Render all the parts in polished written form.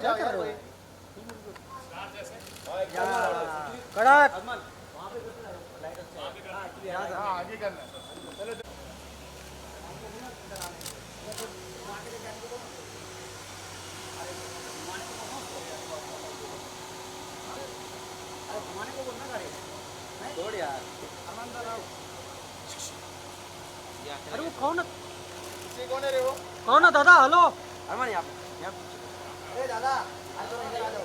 क्या कर रहे हो? कड़क आगे करना है। छोड़ यार। अरे वो कौन है? कौन है रे वो? कौन है दादा? हेलो अरमान यहाँ ए दादा आज तो इधर आ जाओ।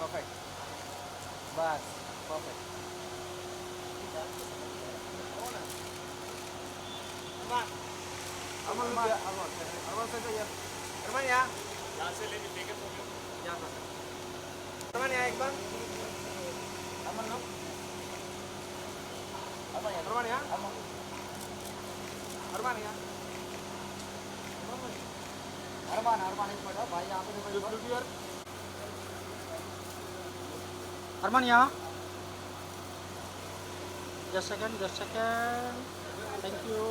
परफेक्ट बस परफेक्ट अरमान सर यार अरमान यहाँ से लेके यहाँ अरमान यहाँ एक बार अरमान लो अरमान यहाँ अरमान यहाँ अरमान एक मिनट भाई यहाँ पे देखो। अरमान यहाँ। Just second thank you.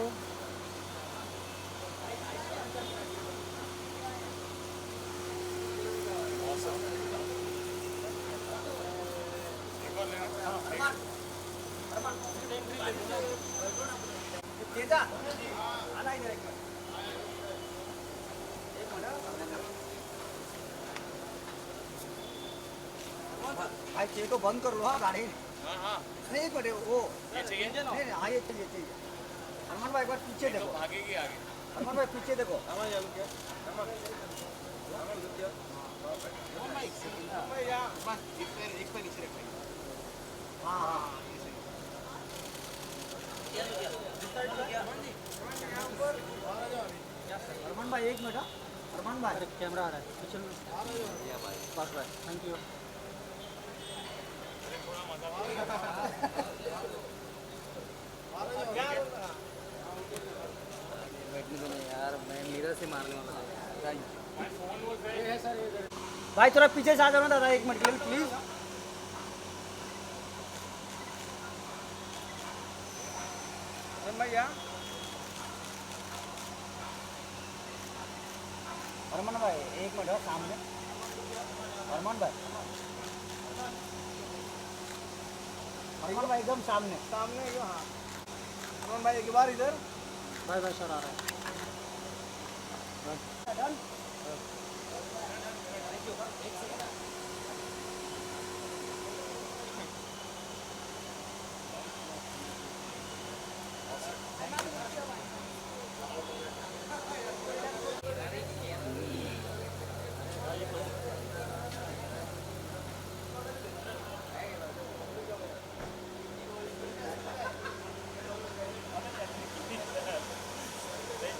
Teja आना इधर एक भाई चेक को बंद कर लो हाँ गाड़ी नहीं एक मिनट वो ये चाहिए नहीं हाँ ये चाहिए अरमान भाई एक बार पीछे देखो भागेगी आगे अरमान भाई पीछे देखो एक पे नीचे रखेंगे हाँ हाँ अरमान भाई एक मिनट अरमान भाई अरे कैमरा आ रहा है किचन में। बस बस थैंक यू। यार मैं मिरर से मारने वाला था भाई थोड़ा पीछे से आ जाओ ना दादा, एक मिनट के लिए प्लीज। भैया अरमान भाई एक मिनट सामने। अरमान भाई एकदम सामने। सामने क्यों हाँ अरमान भाई एक बार इधर भाई भाई सर आ रहा है। डन।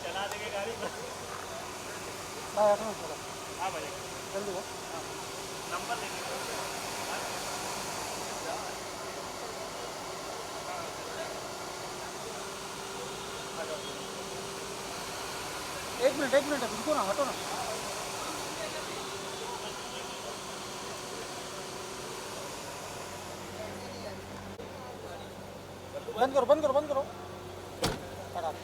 चला देंगे गाड़ी भाई अपना थोड़ा हाँ भाई जल्दी हो। नंबर लेके एक मिनट रुको ना, हटो ना। बंद करो खराब।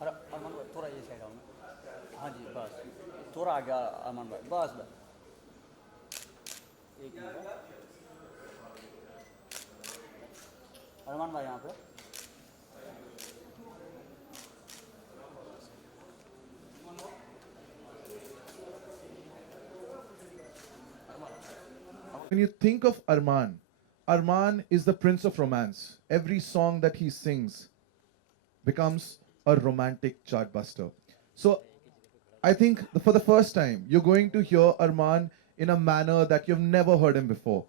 अरे अरमान भाई थोड़ा ये साइड आओ ना हाँ जी बस थोड़ा आ गया अरमान भाई बस एक मिनट अरमान भाई यहाँ पे When you think of Arman, Arman is the prince of romance. Every song that he sings becomes a romantic chartbuster. So I think for the first time, you're going to hear Arman in a manner that you've never heard him before.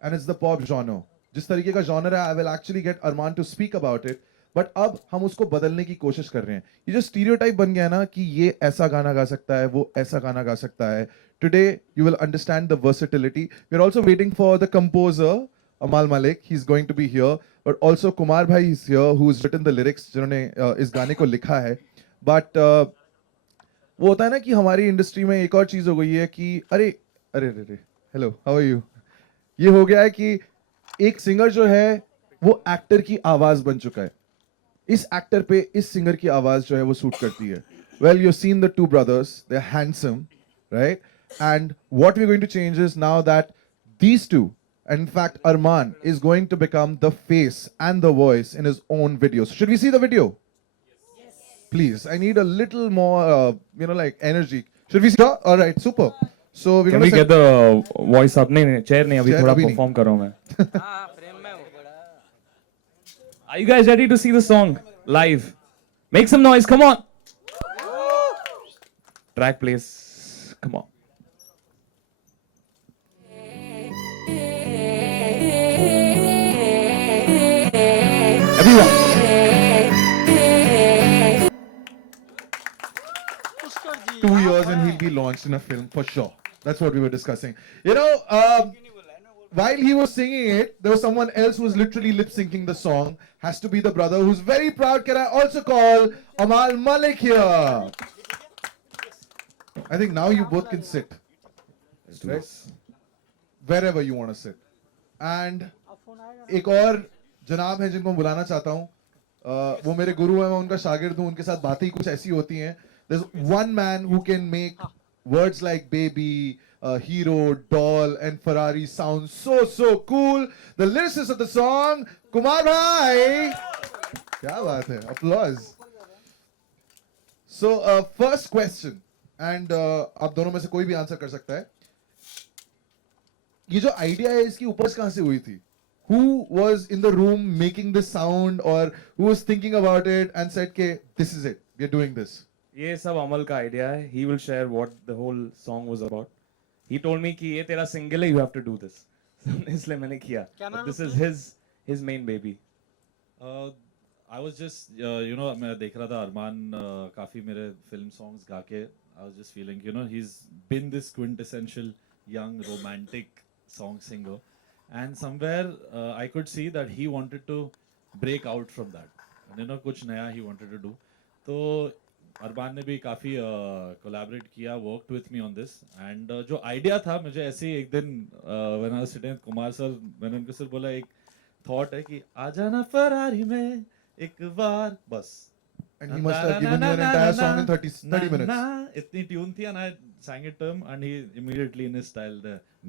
And it's the pop genre. Jis tarike ka genre hai, I will actually get Arman to speak about it. But अब हम उसको बदलने की कोशिश कर रहे हैं. ये जो स्टीरियोटाइप बन गया है ना कि ये ऐसा गाना गा सकता है, वो ऐसा गाना गा सकता है. Today you will understand the versatility. We are also waiting for the composer Amal Malik. He's going to be here, but also Kumar Bhai is here, who's written the lyrics, जिन्होंने इस गाने को लिखा है. But वो होता है ना कि हमारी इंडस्ट्री में एक और चीज हो गई है कि अरे अरे अरे हेलो हाउ आर यू. ये हो गया है कि एक सिंगर जो है वो एक्टर की आवाज बन चुका है. इस एक्टर पे इस सिंगर की आवाज जो है वो सूट करती है. Well you seen the two brothers, they are handsome, right? And what we are going to change is now that these two, and in fact Arman is going to become the face and the voice in his own videos. Should we see the video? Yes. Please, I need a little more like energy. Should we see? All right, super. So we're Can going we to get the voice up? नहीं chair नहीं अभी Chair थोड़ा अभी नहीं. perform कर रहा हूँ मैं. हाँ प्रेम में हूँ. Are you guys ready to see the song live? Make some noise, come on. Track please. Come on. Everyone. 2 years and he'll be launched in a film for sure. That's what we were discussing. While he was singing it, there was someone else who was literally lip syncing the song. Has to be the brother who's very proud. Can I also call Amal Malik here? I think now you both can sit. Right? Wherever you want to sit. And एक और जनाब हैं जिनको बुलाना चाहता हूँ. वो मेरे गुरु हैं, मैं उनका शागिर्द हूँ. उनके साथ बातें ही कुछ ऐसी होती हैं. There's one man who can make words like baby, hero, doll, and Ferrari sound so cool. The lyricist of the song, Kumar Bhai. क्या बात है? Applause. So first question, and आप दोनों में से कोई भी आंसर कर सकता है. ये जो आइडिया है इसकी उपज कहाँ से हुई थी? Who was in the room making this sound, or who was thinking about it and said के this is it, we are doing this? ये सब अमल का आइडिया है. He will share what the whole song was about. He told me कि ये तेरा single है, you have to do this. इसलिए मैंने किया. But this is his main baby. I was just मैं देख रहा था अरमान काफी मेरे फिल्म सॉन्ग्स गा के. I was just feeling he's been this quintessential young romantic song singer, and somewhere I could see that he wanted to break out from that, and कुछ नया he wanted to do. तो urban ने भी काफ़ी collaborate किया, worked with me on this. And जो idea था मुझे ऐसे ही एक दिन when I was sitting with Kumar sir, मैंने उनको सिर्फ बोला एक थॉट है कि आ जाना फरारी में एक बार बस. And he must have given you an entire song in 30 minutes. इतनी ट्यून थी, and I sang it to him, and he immediately in his style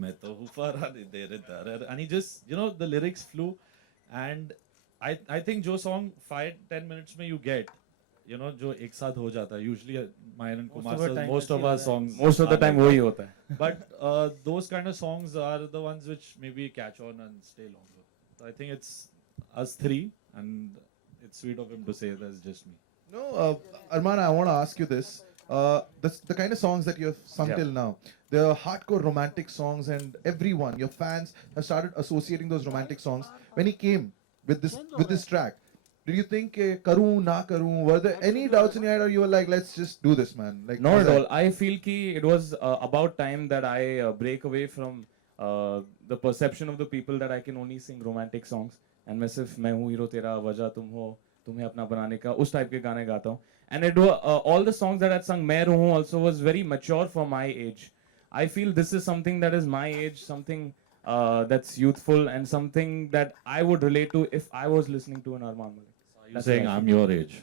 मैं तो हूँ फरारी तेरे दर, and he just the lyrics flew. And I think जो song 5-10 minutes में you get, जो एक साथ हो जाता है. Usually mine and Kumar sir, most of our songs, Most of the time वही होता है. but those kind of songs are the ones which maybe catch on and stay longer. So I think it's us three, and it's sweet of him to say that's just me. No, Arman, I want to ask you this. The kind of songs that you have sung till now, they're hardcore romantic songs, and everyone, your fans, have started associating those romantic songs. When he came with this track, did you think karu na karu? Were there any doubts in your head, or you were like, let's just do this, man? Like, Not at all. I feel कि it was about time that I break away from the perception of the people that I can only sing romantic songs, and मैं सिर्फ मैं हूँ hero तेरा, वजह तुम हो, तुम्हें अपना बनाने का, उस टाइप के गाने गाता हूँ. And it all the songs that I sung मैं रहूँ also was very mature for my age. I feel this is something that is my age, something that's youthful, and something that I would relate to if I was listening to an Arman Malik. You're saying I'm your age.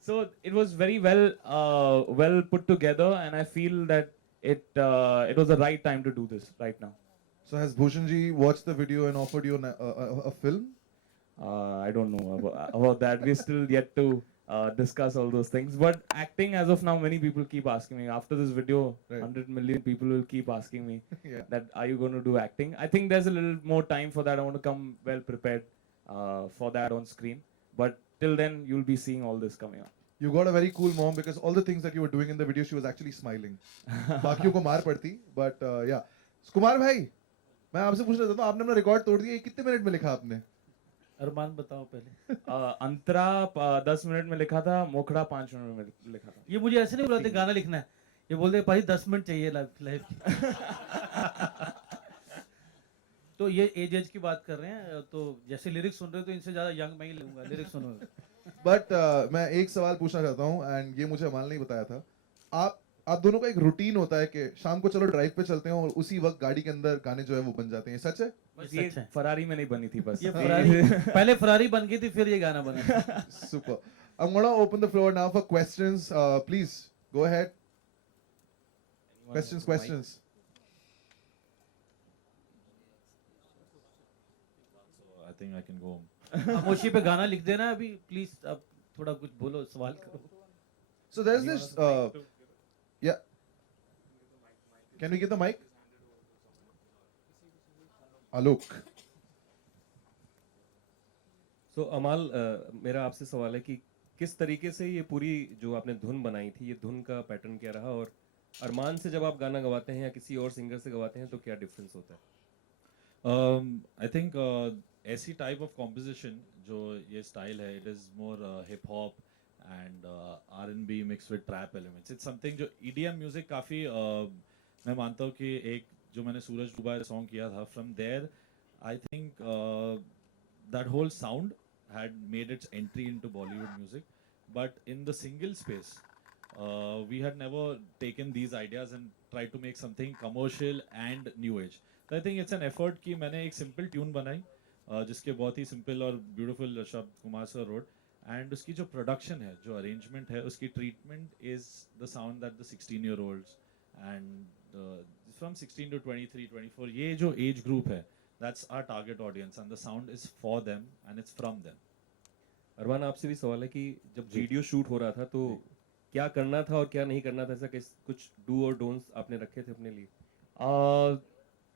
So it was very well put together, and I feel that it was the right time to do this right now. So has Bhushanji watched the video and offered you a film? I don't know about that. We're still yet to discuss all those things. But acting, as of now, many people keep asking me. After this video, Right. 100 million people will keep asking me Yeah. that, are you going to do acting? I think there's a little more time for that. I want to come well prepared for that on screen. But till then, you'll be seeing all this coming up. You got a very cool mom, because all the things that you were doing in the video, she was actually smiling. बाकियों को मार पड़ती, but yeah. Kumar भाई, मैं आपसे पूछना चाहता हूँ, आपने अपना रिकॉर्ड तोड़ दिया. ये कितने मिनट में लिखा आपने? अरमान बताओ पहले। अंतरा 10 मिनट में लिखा था, मोखड़ा 5 मिनट में लिखा था। ये मुझे ऐसे नहीं बुलाते गाना लिखना है, ये बोलते भाई 10 मिनट चाहिए लाइफ तो ये एज की बात कर रहे हैं, तो जैसे लिरिक्स सुन रहे हो तो इनसे ज्यादा यंग मैं ही लूंगा लिरिक्स सुनोगे। बट मैं एक सवाल पूछना चाहता हूँ, एंड ये मुझे अमाल ने बताया था। आप दोनों का एक रूटीन होता है कि शाम को चलो ड्राइव पे चलते हैं और उसी वक्त गाड़ी के अंदर गाने जो है वो बन जाते हैं, सच है? बस ये फरारी में नहीं बनी थी बस। ये फरारी पहले फरारी बन गई थी, फिर ये गाना बना। Super. I'm gonna open the floor now for questions. Please go ahead. Questions. I think I can go home. खामोशी पे गाना लिख देना अभी प्लीज, अब थोड़ा कुछ बोलो, सवाल करो। So there's this. Yeah. Can we get the mic? Alok. So अमाल, मेरा आपसे सवाल है कि किस तरीके से ये पूरी जो आपने धुन बनाई थी, ये धुन का पैटर्न क्या रहा, और अरमान से जब आप गाना गवाते हैं या किसी और सिंगर से गवाते हैं तो क्या डिफरेंस होता है? I think ऐसी टाइप ऑफ कॉम्पोजिशन जो ये स्टाइल है, it is more hip hop and R&B mix with trap elements. It's something जो EDM म्यूजिक काफ़ी मैं मानता हूँ कि एक जो मैंने सूरज डूबा सॉन्ग किया था, from there I think that whole sound had made its entry into Bollywood music, but in the single space we had never taken these ideas and tried to make something commercial and new age. So I think it's an effort कि मैंने एक simple tune बनाई जिसके बहुत ही simple और beautiful शब्द Kumar sir wrote, and उसकी जो production है, जो arrangement है, उसकी treatment is the sound that the 16-year-olds and from 16 to 23, 24, ये जो age group है, that's our target audience and the sound is for them and it's from them. अरमान, आपसे भी सवाल है कि जब वीडियो शूट हो रहा था तो क्या करना था और क्या नहीं करना था, ऐसा कुछ डू और डोंट्स आपने रखे थे अपने लिए?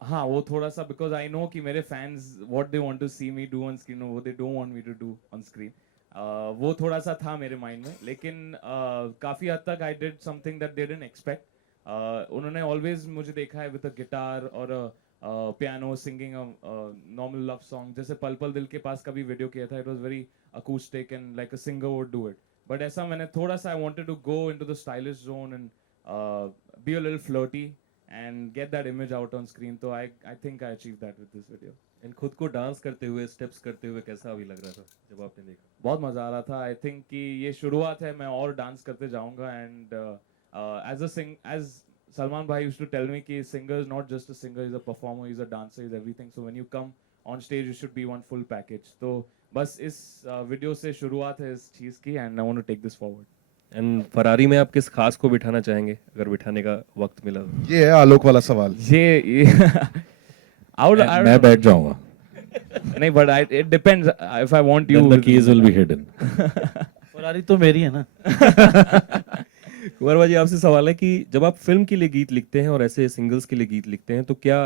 हाँ, वो थोड़ा सा, बिकॉज आई नो कि मेरे fans what they want to see me do on screen, वो they don't want me to do on screen, वो थोड़ा सा था मेरे माइंड में, लेकिन काफ़ी हद तक I did something that they didn't expect. उन्होंने ऑलवेज मुझे देखा है विद अ गिटार और piano singing normal love song, जैसे पल पल दिल के पास का भी वीडियो किया था, it was very acoustic and like a singer would do it, but ऐसा मैंने थोड़ा सा I wanted to go into the stylish zone and be a little flirty and get that image out on screen, so I think I achieved that with this video. And खुद को dance करते हुए, steps करते हुए कैसा अभी लग रहा था जब आपने देखा? बहुत मजा आ रहा था। आई थिंक कि ये शुरुआत है, मैं और डांस करते जाऊंगा, and as Salman bhai used to tell me कि singer is not just a singer, he's a performer, he's a dancer, he's everything, so when you come on stage you should be one full package. तो बस इस video से शुरुआत है इस चीज़ की, and I want to take this forward. And Ferrari में आप किस खास को बिठाना चाहेंगे अगर बिठाने का वक्त मिला? ये है आलोक वाला सवाल। ये मैं बैठ जाऊंगा। नहीं, but it depends if I want you, Then the keys will be hidden. Ferrari तो मेरी है ना। कुमार भाई, आपसे सवाल है कि जब आप फिल्म के लिए गीत लिखते हैं और ऐसे सिंगल्स के लिए गीत लिखते हैं तो क्या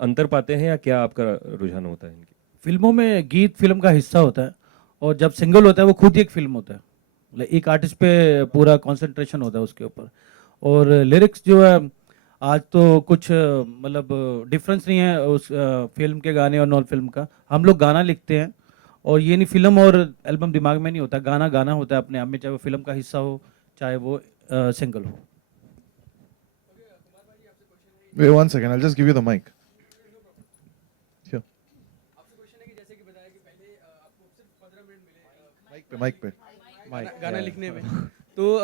अंतर पाते हैं या क्या आपका रुझान होता है इनकी? फिल्मों में गीत फिल्म का हिस्सा होता है, और जब सिंगल होता है वो खुद ही एक फिल्म होता है, मतलब एक आर्टिस्ट पे पूरा कंसंट्रेशन होता है उसके ऊपर। और लिरिक्स जो है, आज तो कुछ मतलब डिफरेंस नहीं है उस फिल्म के गाने और नॉन फिल्म का। हम लोग गाना लिखते हैं और ये नहीं फिल्म और एल्बम दिमाग में नहीं होता, गाना गाना होता है अपने आप में, चाहे वो फिल्म का हिस्सा हो चाहे वो सिंगल हो। Wait 1 second, I'll just give you the mic. Here. Mic पे गाना लिखने में तो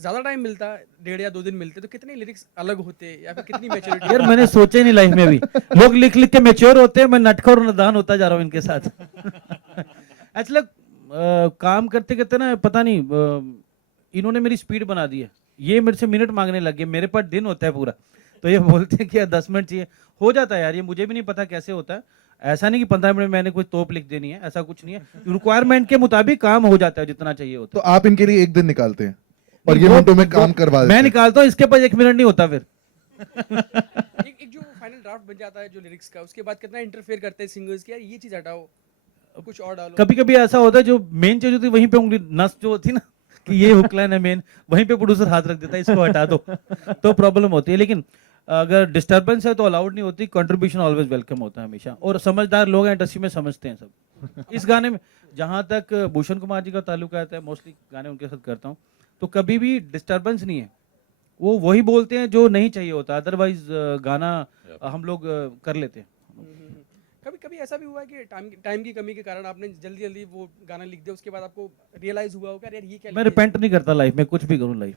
ज्यादा टाइम मिलता, 1.5 या 2 दिन मिलते, तो कितने लिरिक्स अलग होते या फिर कितनी मैच्योरिटी? यार मैंने सोचा ही नहीं लाइफ में भी, लोग लिख लिख के मैच्योर होते हैं, मैं नटखोर और नादान होता जा रहा हूँ इनके साथ। एक्चुअली काम करते करते ना, पता नहीं इन्होंने मेरी स्पीड बना दी है, ये मेरे से मिनट मांगने लग गए, मेरे पास दिन होता है पूरा, तो ये बोलते हैं कि यार 10 मिनट चाहिए, हो जाता है यार, ये मुझे भी नहीं पता कैसे होता है। ऐसा नहीं कि 15 मिनट में मैंने कोई तोप लिख देनी है, ऐसा कुछ नहीं है, रिक्वायरमेंट के मुताबिक काम हो जाता है जितना चाहिए होता तो आप इनके लिए 1 दिन निकालते हैं और ये मिनटों में काम करवा देते मैं हैं। निकालता हूँ, इसके पास 1 मिनट नहीं होता फिर। एक जो फाइनल ड्राफ्ट बन जाता है जो लिरिक्स का, उसके बाद कितना इंटरफेयर करते हैं सिंगर्स कि यार ये चीज हटाओ, कुछ और डालो? कभी कभी ऐसा होता है जो मेन चीज होती है वहीं पे उंगली नस जो होती है ना कि ये हुक लाइन है मेन, वहीं पे प्रोड्यूसर हाथ रख देता है, इसको हटा दो, तो प्रॉब्लम होती है। लेकिन अगर डिस्टर्बेंस है तो अलाउड नहीं होती, कंट्रीब्यूशन ऑलवेज वेलकम होता है हमेशा, और समझदार लोग हैं इंडस्ट्री में, समझते हैं सब। इस गाने में जहाँ तक भूषण कुमार जी का ताल्लुक आता है, मोस्टली गाने उनके साथ करता हूँ, तो कभी भी डिस्टरबेंस नहीं है। वो वही बोलते हैं जो नहीं चाहिए होता, अदरवाइज गाना हम लोग कर लेते हैं। कभी कभी ऐसा भी हुआ है कि टाइम की कमी के कारण आपने जल्दी जल्दी वो गाना लिख दिया, उसके बाद आपको रियलाइज हुआ होगा यार ये क्या मैं लिख दिया? रिपेंट नहीं करता लाइफ में, कुछ भी करूँ लाइफ।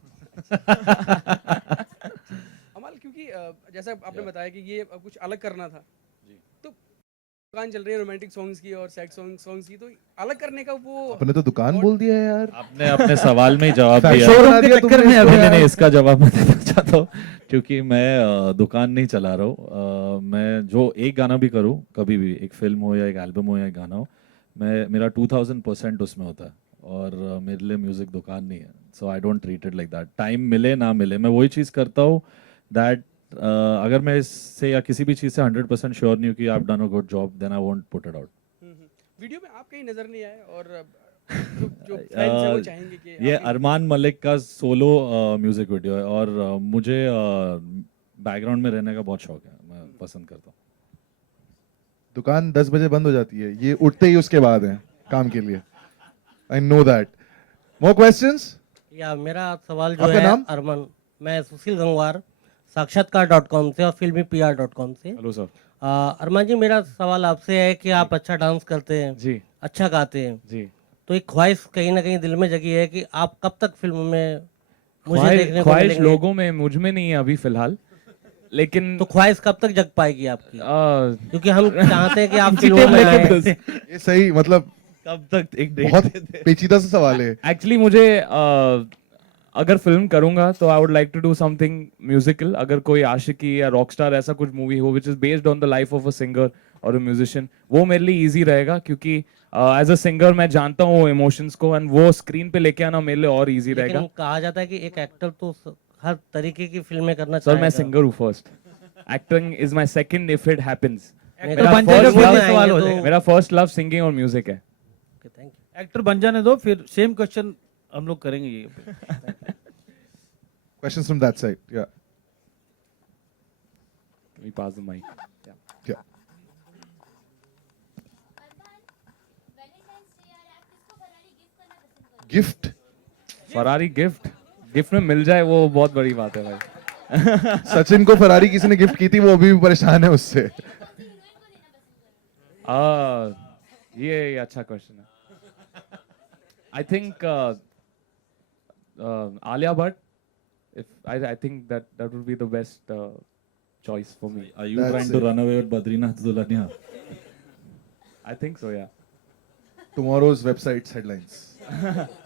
अमल, क्योंकि जैसा आपने बताया कि ये कुछ अलग करना था, तो दुकान चल रही है रोमांटिक सॉन्ग्स की और सैड सॉन्ग्स की, तो अलग करने का वो अपने तो दुकान बोल दिया है यार। आपने अपने सवाल में ही जवाब दिया। Fashion शोरूम बना के दिया चक्कर तुमने में इसको अभी नहीं यार। नहीं, इसका जवाब मैं देना चाहता हूँ क्योंकि मैं दुकान नहीं चला रहा हूँ। मैं जो एक गाना भी करूँ, कभी भी एक फिल्म हो या एक एल्बम हो या एक गाना हो, मेरा 2000% उसमें होता है। और मेरे लिए म्यूजिक दुकान नहीं है, so I don't treat it like that. Time मिले ना मिले, मैं वही चीज़ करता हूँ दैट अगर मैं इससे या किसी भी चीज़ से 100% श्योर नहीं हूँ कि आप done a good job, then I won't put it out. Video में आप कहीं नजर नहीं आए, और जो फैंस हैं वो चाहेंगे कि ये आप भी- अरमान मलिक का सोलो म्यूजिक वीडियो है और मुझे बैकग्राउंड में रहने का बहुत शौक है, मैं पसंद करता हूँ। दुकान 10 बजे बंद हो जाती है, ये उठते ही उसके बाद है काम के लिए। I know that. More questions? या मेरा सवाल जो आपका है नाम? अरमान, मैं सुशील गंगवार साक्षात्कार.com से और filmypr.com से। Hello sir. अरमान जी, मेरा सवाल आपसे है कि आप अच्छा डांस करते हैं, जी अच्छा गाते हैं, जी। तो एक ख्वाहिश कहीं ना कहीं दिल में जगी है कि आप कब तक फिल्म में मुझे देखने को ख्वाहिश मिलेंगे? लोगों में, मुझ में नहीं है अभी फिलहाल, लेकिन तो ख्वाहिश कब तक जग पाएगी आपकी? आ, क्योंकि हम चाहते हैं कि आप इंची फिल्मों टेप में लेके आए। बस। ये सही, मतलब कब तक एक डेट बहुत पेचीदा सा सवाल है। एक्चुअली मुझे अगर फिल्म करूंगा तो I would like to do something musical. अगर कोई आशिकी या रॉकस्टार ऐसा कुछ मूवी हो which is based on the life of a singer और अ म्यूजिशियन, वो मेरे लिए इजी रहेगा, क्योंकि एज अ सिंगर मैं जानता हूँ इमोशंस को, एंड वो स्क्रीन पे लेके आना मेरे लिए और इजी रहेगा। लेकिन कहा जाता है कि एक एक्टर तो हर तरीके की फिल्में करना सर मैं चाहेगा। सिंगर हूँ first, acting is my second if it happens. नहीं, तो तो बन जाएगा, first फिर में ये आएंगे सवाल हो तो- जाएगा। मेरा फर्स्ट लव सिंगिंग और म्यूजिक है। Okay, thank you. एक्टर बन जाने दो, फिर सेम क्वेश्चन हम लोग करेंगे ये। Questions from that side? Yeah. Can we pass the mic? Yeah. Gift? Ferrari gift, gift में मिल जाए वो बहुत बड़ी बात है भाई। सचिन को फरारी किसी ने गिफ्ट की थी, वो अभी भी परेशान है उससे। ये अच्छा क्वेश्चन है। I think Alia Bhatt, if I think that would be the best choice for me. Are you That's trying to it. run away with Badrinath Dulhania? I think so, yeah. Tomorrow's website's headlines.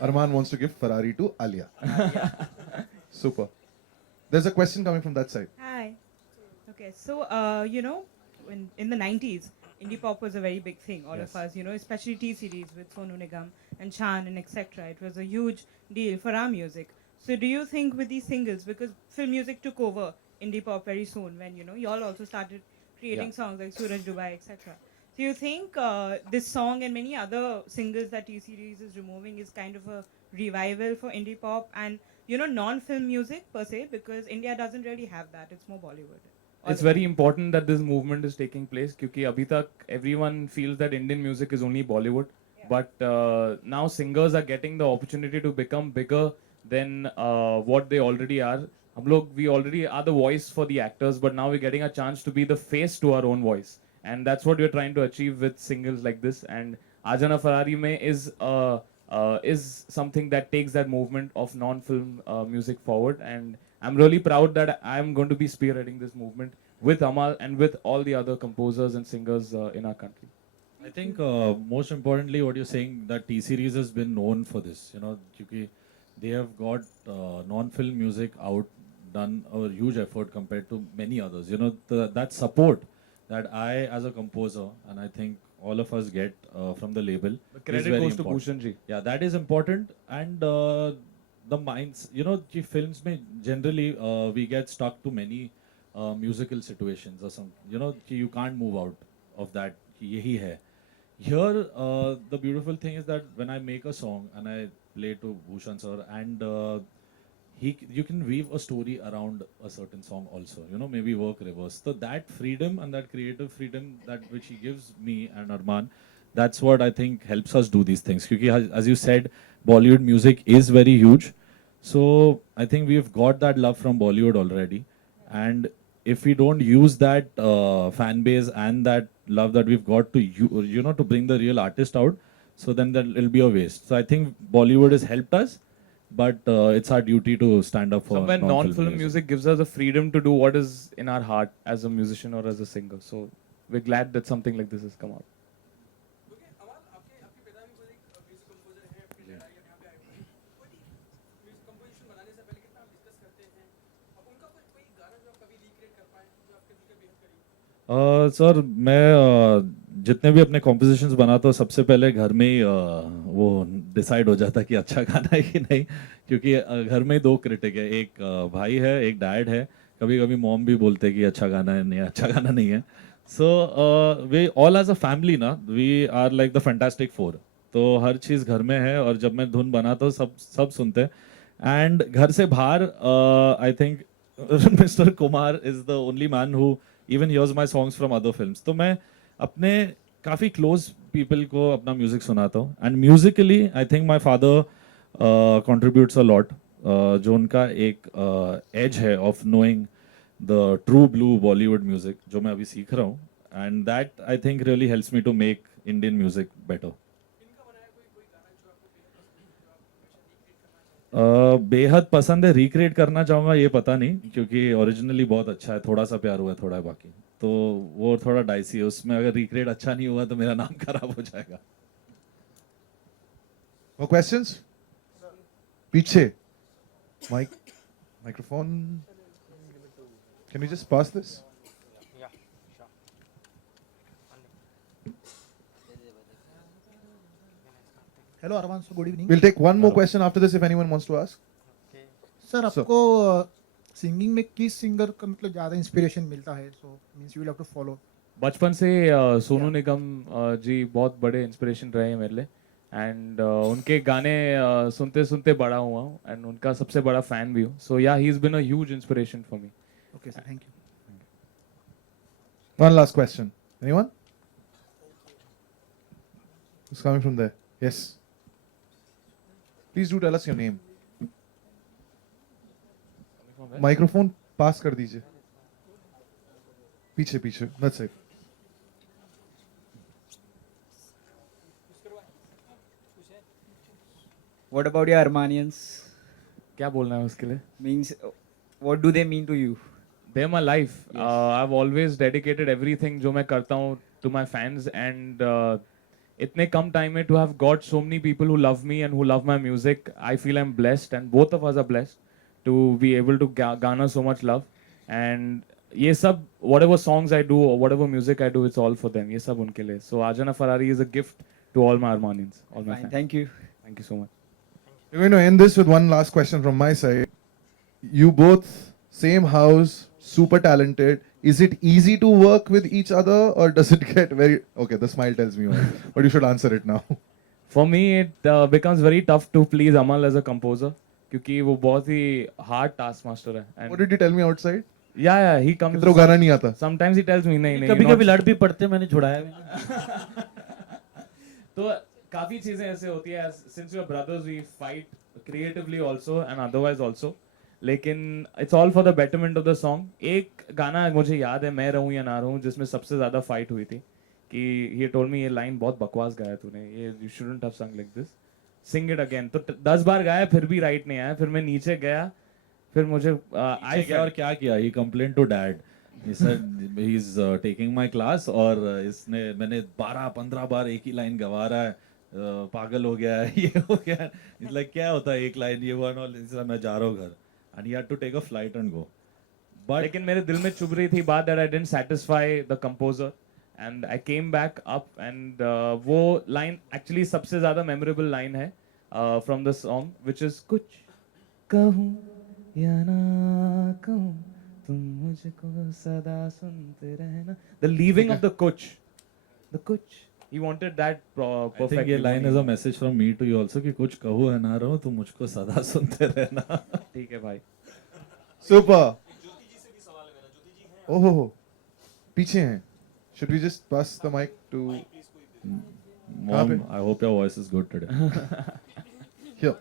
Arman wants to give Ferrari to Alia. Super. There's a question coming from that side. Hi. Okay, so you know, in the 90s, indie pop was a very big thing. All Yes. of us, you know, especially T series with Sonu Nigam and Chan and etc. It was a huge deal for our music. So do you think with these singles, because film music took over indie pop very soon, when you know you all also started creating Yeah. songs like Suraj Dubai, etc. Do you think this song and many other singles that T series is removing is kind of a revival for indie pop and you know non-film music per se, because India doesn't really have that; it's more Bollywood. It's very important that this movement is taking place, क्योंकि अभी तक everyone feels that Indian music is only Bollywood, but now singers are getting the opportunity to become bigger than what they already are. हम लोग we already are the voice for the actors, but now we're getting a chance to be the face to our own voice, and that's what we're trying to achieve with singles like this. And Ajana Ferrari mein is something that takes that movement of non-film music forward, and I'm really proud that I'm going to be spearheading this movement with Amal and with all the other composers and singers in our country. I think most importantly, what you're saying, that T Series has been known for this. You know, because they have got non-film music out, done a huge effort compared to many others. You know, that support that I, as a composer, and I think all of us get from the label, The is credit very goes to important. Bhushan ji. Yeah, that is important. And the minds, you know, ki films mein generally we get stuck to many musical situations or some, you know, ki you can't move out of that, ki yahi hai. Here, the beautiful thing is that when I make a song and I play to Bhushan sir, and you can weave a story around a certain song also, you know, maybe work reverse. So that freedom and that creative freedom that which he gives me and Arman, that's what I think helps us do these things. Because as you said, Bollywood music is very huge. So I think we've got that love from Bollywood already. And if we don't use that fan base and that love that we've got to, to bring the real artist out, so then it'll be a waste. So I think Bollywood has helped us, but it's our duty to stand up for Somewhere non-film non-film music gives us the freedom to do what is in our heart as a musician or as a singer. So we're glad that something like this has come out. Okay अमाल आपके पिता भी खुद एक music composer हैं अपने dad यहाँ पे आए हुए हैं कोई म्यूजिक कंपोजिशन बनाने से पहले कितना आप डिस्कस करते हैं अब उनका कोई गाना जो आप कभी रिक्रिएट कर पाए जो आपके दिल के बेहद करीब सर मैं जितने भी अपने कॉम्पोजिशंस बनाता हूँ सबसे पहले घर में ही वो डिसाइड हो जाता है कि अच्छा गाना है कि नहीं, क्योंकि घर में ही दो क्रिटिक है, एक भाई है एक डैड है, कभी कभी मॉम भी बोलते हैं कि अच्छा गाना है नहीं अच्छा गाना नहीं है. So we all as a family ना we are like the fantastic four, तो हर चीज़ घर में है और जब मैं धुन बनाता हूँ सब सुनते हैं. एंड घर से बाहर I think mister Kumar is the only man who even hears my songs from other films. तो मैं अपने काफ़ी क्लोज पीपल को अपना म्यूजिक सुनाता हूँ. And musically I think my father contributes a lot, जो उनका एक एज है of knowing the true blue Bollywood music जो मैं अभी सीख रहा हूँ. And that I think really helps me to make Indian music better. बेहद पसंद है, रिक्रिएट करना चाहूँगा ये पता नहीं, क्योंकि ओरिजिनली बहुत अच्छा है, थोड़ा सा प्यार हुआ है थोड़ा है बाकी, तो वो थोड़ा डाइसी है. उसमें अगर रिक्रिएट अच्छा नहीं हुआ तो मेरा नाम खराब हो जाएगा. More questions? पीछे microphone. Can you just pass this? Yeah, sure. Hello Armaan sir, good evening. We'll take one more question after this if anyone wants to ask. Sir आपको सिंगिंग में किस सिंगर का मतलब ज़्यादा इंस्पिरेशन मिलता है? So means you will have to follow. बचपन से सोनू निगम जी बहुत बड़े इंस्पिरेशन रहे हैं मेरे लिए. एंड उनके गाने सुनते सुनते बड़ा हुआ हूँ एंड उनका सबसे बड़ा फैन भी हूँ. So yeah he is been a huge inspiration for me. Okay sir, thank you. One last question. Anyone? Who's coming from there? Yes. Please do tell us your name. Microphone pass कर दीजिए. पीछे पीछे. That's it. What about your Armanians? क्या बोलना है उसके लिए? Means, what do they mean to you? They're my life. I've always dedicated everything जो मैं करता हूँ to my fans, and इतने कम टाइम में to have got so many people who love me and who love my music, I feel I'm blessed, and both of us are blessed to be able to garner so much love. And ये सब whatever songs I do or whatever music I do, it's all for them. ये सब उनके लिए. So Ajana Ferrari is a gift to all my Armanians, all my Fine, fans. thank you. Thank you so much. We're going to end this with one last question from my side. You both, same house, super talented. Is it easy to work with each other or does it get very... Okay, the smile tells me all. But you should answer it now. For me, it becomes very tough to please Amal as a composer, क्योंकि वो बहुत ही hard taskmaster है. And What did you tell me outside? yeah, he comes. कितनों गाना नहीं आता. Sometimes he tells me नहीं. कभी you're कभी not- लड़ भी पड़ते, मैंने छुड़ाया भी. तो काफी चीजें ऐसे होती है. Since we are brothers, we fight creatively also and otherwise also. लेकिन it's all for the betterment of the song. एक गाना मुझे याद है, मैं रहूं या ना रहूं, जिसमें सबसे ज्यादा फाइट हुई थी कि he told me ये लाइन बहुत बकवास गाया तूने, ये you shouldn't have sung like this. Sing it again. तो 10 बार गाया फिर भी राइट नहीं आया. फिर मैं नीचे गया, फिर मुझे और क्या किया? He complained to dad. He said he's taking my class और इसने मैंने 12-15 बार एक ही लाइन गवा रहा है, पागल हो गया है, ये हो गया है. He's like क्या होता है एक लाइन, ये हुआ ना, मैं जा रहा हूँ घर. And he had to take a flight and go. But लेकिन मेरे दिल में चुभ रही थी बात that I didn't satisfy the composer, and I came back up, and वो line actually सबसे ज़्यादा memorable line है from the song, which is कुछ कहूँ या ना कहूँ तुम मुझको सदा सुनते रहना. The leaving of the कुछ. He wanted that I perfect. think ये line is a message from me to you also कि कुछ कहूँ है ना रहो तुम मुझको सदा सुनते रहना. ठीक है भाई. Super. Oh, पीछे हैं. Should we just pass the mic to... Mom, I hope your voice is good today. Here.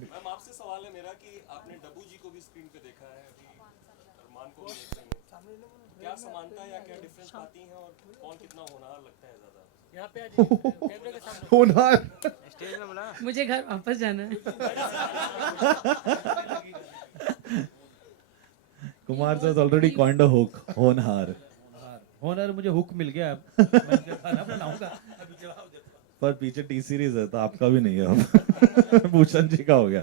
Ma'am आपसे सवाल है मेरा कि आपने डब्बू जी को भी स्क्रीन पे देखा है, अभी अरमान को भी देख रही हैं, क्या समानता या क्या डिफरेंस पाती हैं और कौन कितना होनहार लगता है ज्यादा? यहाँ पे आ जाइए, कैमरे के सामने होनहार. स्टेज में बुला। मुझे घर वापस जाना है. Kumar has already coined a hook. Honhar. Honour मुझे हुक मिल गया अब मैं इनका खाना बनाऊंगा अभी जवाब दे. पर पीछे टी सीरीज है तो आपका भी नहीं है अब. भूषण जी का हो गया.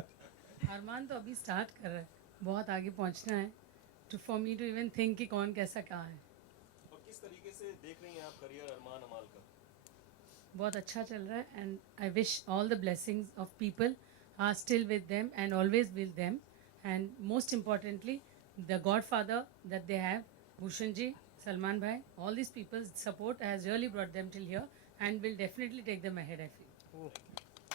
अरमान तो अभी स्टार्ट कर रहा है, बहुत आगे पहुंचना है too for me to even think कि कौन कैसा कहाँ है. और किस तरीके से देख रही हैं आप करियर अरमान अमाल का? बहुत अच्छा चल रहा है and I wish all the blessings of people are still with them and always with them and most importantly the godfather that they have, Bhushan ji, Salman bhai, all these people's support has really brought them till here and will definitely take them ahead, I feel.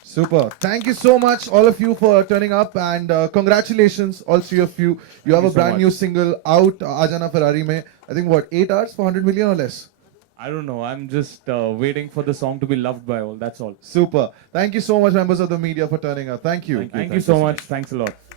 Super. Thank you so much, all of you, for turning up, and congratulations also of you. You have a you so brand much. new single out, Ajana Ferrari mein. I think what, 8 hours for 100 million or less? I don't know. I'm just waiting for the song to be loved by all. That's all. Super. Thank you so much, members of the media, for turning up. Thank you. Thank you so much. Thanks a lot.